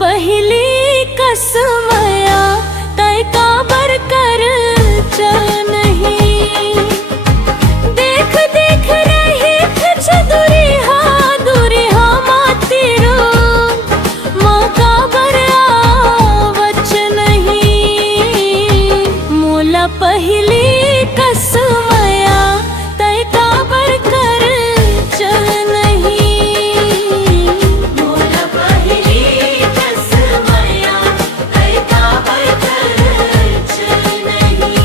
पहिली कसमया तय काबर कर चल नहीं। देख देख रही खच दूरी हा मातीरो माँ काबर आवच नहीं। मोला पहिली कसमया तय काबर कर चल नहीं। मोला पहिली कसमया तय काबर कर चल नहीं।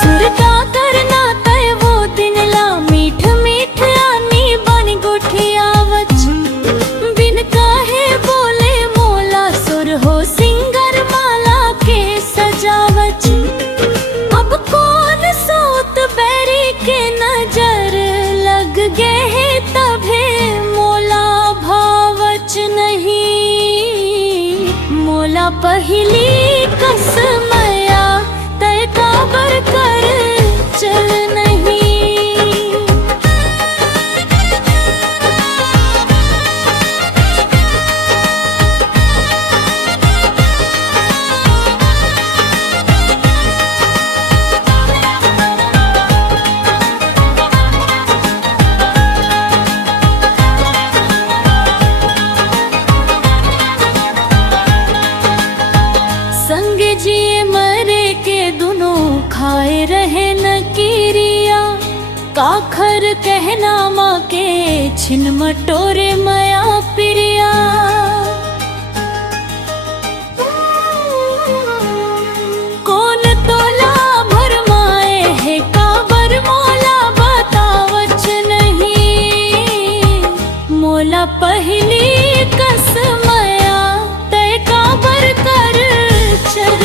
सुर का करना तय वो दिन ला मीठ मीठ आनी बन गुठियावच। बिन काहे बोले मोला सुर हो सिंगर माला के सजावच। अब कौन सोत बैरी के नजर लग गए है तभे मोला भावच नहीं। मोला पहिली कसमया तय काबर कर चल नहीं। संग जिए मरे के दुनों खाए रहे न किरिया। काखर कहना माँ के छिन मटोरे मया प्रिया। कौन तोला भरमाए है काबर मोला बतावच नहीं। मोला पहिली कसमया तय काबर कर चल